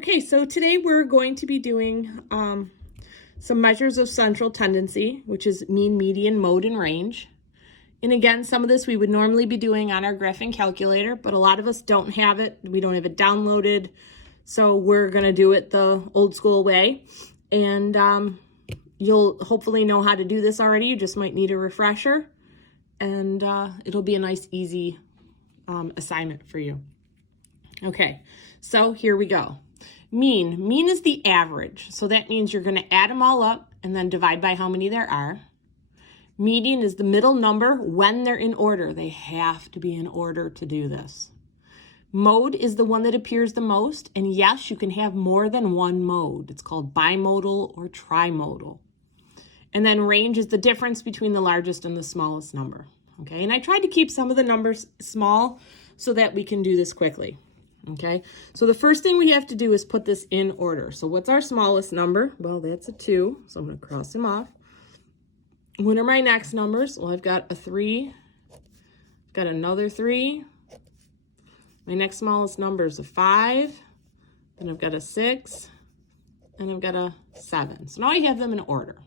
Okay, so today we're going to be doing some measures of central tendency, which is mean, median, mode, and range. And again, some of this we would normally be doing on our graphing calculator, but a lot of us don't have it. We don't have it downloaded. So we're going to do it the old school way. And you'll hopefully know how to do this already. You just might need a refresher. And it'll be a nice, easy assignment for you. Okay, so here we go. Mean. Mean is the average. So that means you're going to add them all up and then divide by how many there are. Median is the middle number when they're in order. They have to be in order to do this. Mode is the one that appears the most. And yes, you can have more than one mode. It's called bimodal or trimodal. And then range is the difference between the largest and the smallest number. Okay, and I tried to keep some of the numbers small so that we can do this quickly. Okay, so the first thing we have to do is put this in order. So what's our smallest number? Well, that's a 2, so I'm going to cross them off. What are my next numbers? Well, I've got a 3, I've got another 3. My next smallest number is a 5, then I've got a 6, and I've got a 7. So now I have them in order.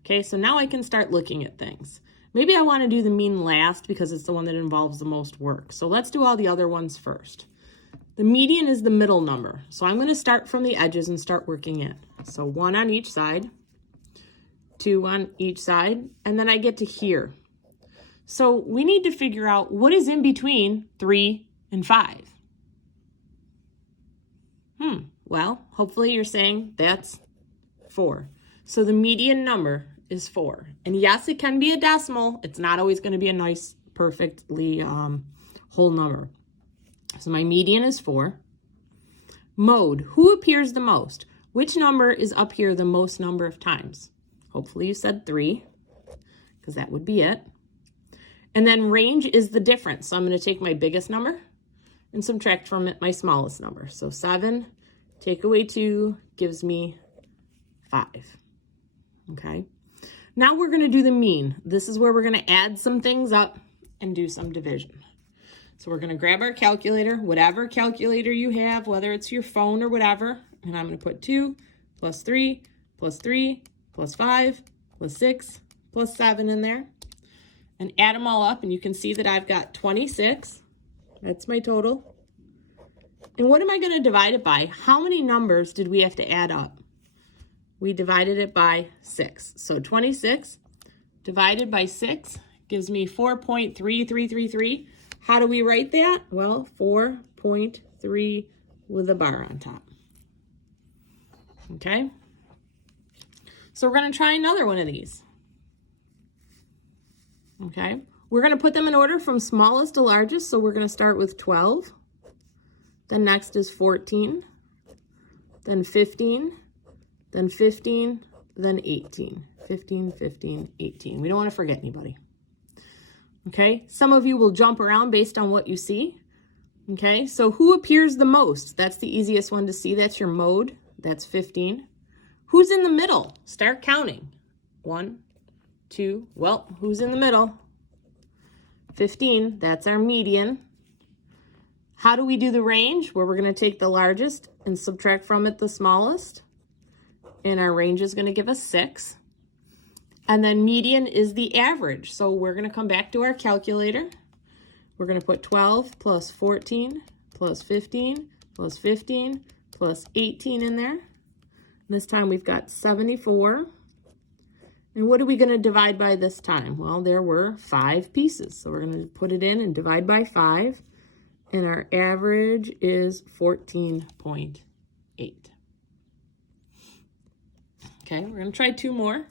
Okay, so now I can start looking at things. Maybe I want to do the mean last because it's the one that involves the most work. So let's do all the other ones first. The median is the middle number. So I'm going to start from the edges and start working in. So 1 on each side, 2 on each side, and then I get to here. So we need to figure out what is in between 3 and 5. Well, hopefully you're saying that's 4. So the median number is 4. And yes, it can be a decimal. It's not always going to be a nice, perfectly whole number. So my median is 4. Mode, who appears the most? Which number is up here the most number of times? Hopefully you said 3, because that would be it. And then range is the difference. So I'm going to take my biggest number and subtract from it my smallest number. So 7, take away 2, gives me 5. Okay. Now we're going to do the mean. This is where we're going to add some things up and do some division. So we're going to grab our calculator, whatever calculator you have, whether it's your phone or whatever, and I'm going to put 2 plus 3 plus 3 plus 5 plus 6 plus 7 in there and add them all up, and you can see that I've got 26. That's my total. And what am I going to divide it by? How many numbers did we have to add up? We divided it by 6. So 26 divided by 6 gives me 4.3333. How do we write that? Well, 4.3 with a bar on top. Okay? So we're going to try another one of these. Okay? We're going to put them in order from smallest to largest. So we're going to start with 12. Then next is 14. Then 15. Then 15. Then 18. 15, 15, 18. We don't want to forget anybody. Okay, some of you will jump around based on what you see. Okay, so who appears the most? That's the easiest one to see. That's your mode. That's 15. Who's in the middle? Start counting. 1, 2. Well, who's in the middle? 15. That's our median. How do we do the range? Well, we're going to take the largest and subtract from it the smallest. And our range is going to give us 6. And then median is the average. So we're going to come back to our calculator. We're going to put 12 plus 14 plus 15 plus 15 plus 18 in there. This time we've got 74. And what are we going to divide by this time? Well, there were 5 pieces. So we're going to put it in and divide by 5. And our average is 14.8. Okay, we're going to try 2 more.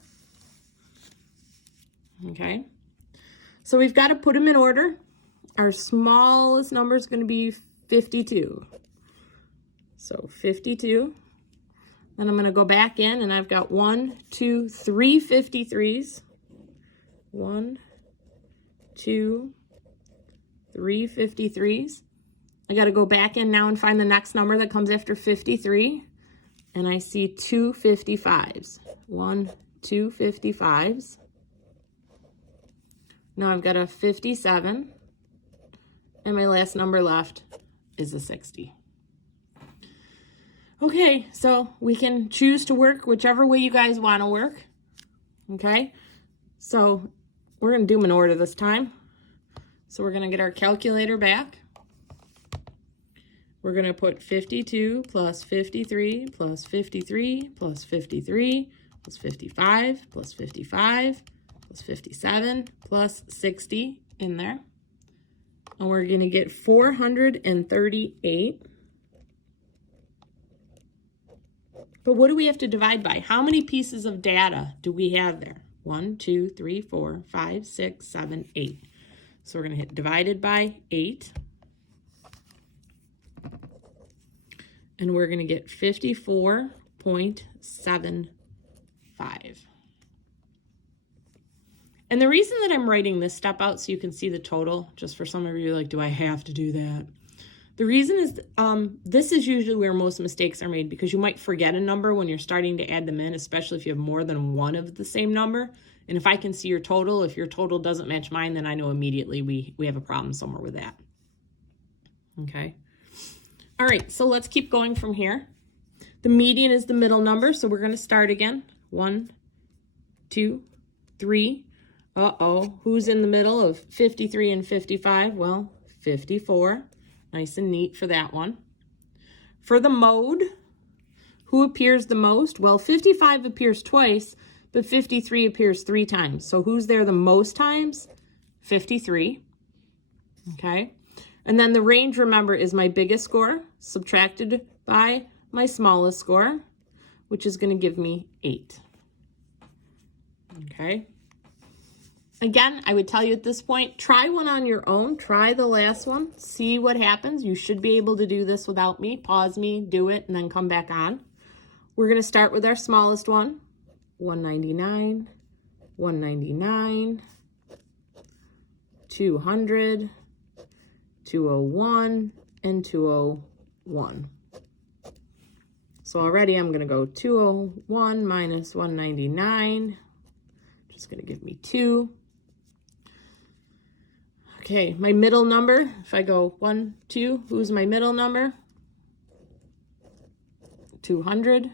Okay, so we've got to put them in order. Our smallest number is going to be 52. So 52. Then I'm going to go back in and I've got 1, 2, 3 53s. 1, 2, 3 53s. I got to go back in now and find the next number that comes after 53. And I see 2 55s. 1, 2 55s. Now I've got a 57, and my last number left is a 60. Okay, so we can choose to work whichever way you guys want to work. Okay, so we're going to do them in order this time. So we're going to get our calculator back. We're going to put 52 plus 53 plus 53 plus 53 plus 55 plus 55 plus 57 plus 60 in there. And we're going to get 438. But what do we have to divide by? How many pieces of data do we have there? 1, 2, 3, 4, 5, 6, 7, 8. So we're going to hit divided by 8. And we're going to get 54.75. And the reason that I'm writing this step out so you can see the total, just for some of you like, do I have to do that? The reason is this is usually where most mistakes are made, because you might forget a number when you're starting to add them in, especially if you have more than one of the same number. And if I can see your total, if your total doesn't match mine, then I know immediately we have a problem somewhere with that. Okay. All right, so let's keep going from here. The median is the middle number, so we're going to start again. 1, 2, 3. Uh-oh, who's in the middle of 53 and 55? Well, 54. Nice and neat for that one. For the mode, who appears the most? Well, 55 appears twice, but 53 appears 3 times. So who's there the most times? 53. Okay. And then the range, remember, is my biggest score subtracted by my smallest score, which is going to give me 8. Okay. Again, I would tell you at this point, try one on your own. Try the last one. See what happens. You should be able to do this without me. Pause me, do it, and then come back on. We're going to start with our smallest one. 199, 199, 200, 201, and 201. So already I'm going to go 201 minus 199. Just going to give me 2. Okay, my middle number, if I go 1, 2, who's my middle number? 200.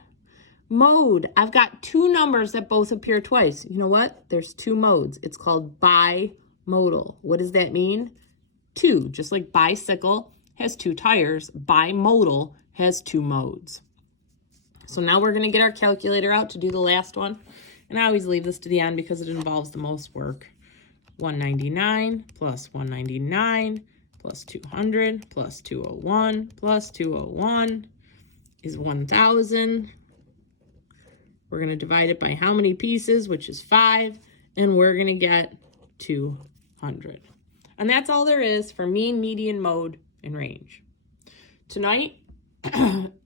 Mode, I've got 2 numbers that both appear twice. You know what? There's 2 modes. It's called bimodal. What does that mean? 2, just like bicycle has 2 tires, bimodal has 2 modes. So now we're going to get our calculator out to do the last one. And I always leave this to the end because it involves the most work. 199 plus 199 plus 200 plus 201 plus 201 is 1,000. We're going to divide it by how many pieces, which is 5, and we're going to get 200. And that's all there is for mean, median, mode, and range. Tonight,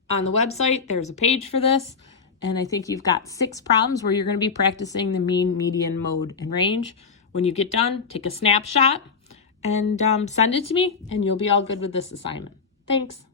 on the website, there's a page for this, and I think you've got 6 problems where you're going to be practicing the mean, median, mode, and range. When you get done, take a snapshot and send it to me, and you'll be all good with this assignment. Thanks.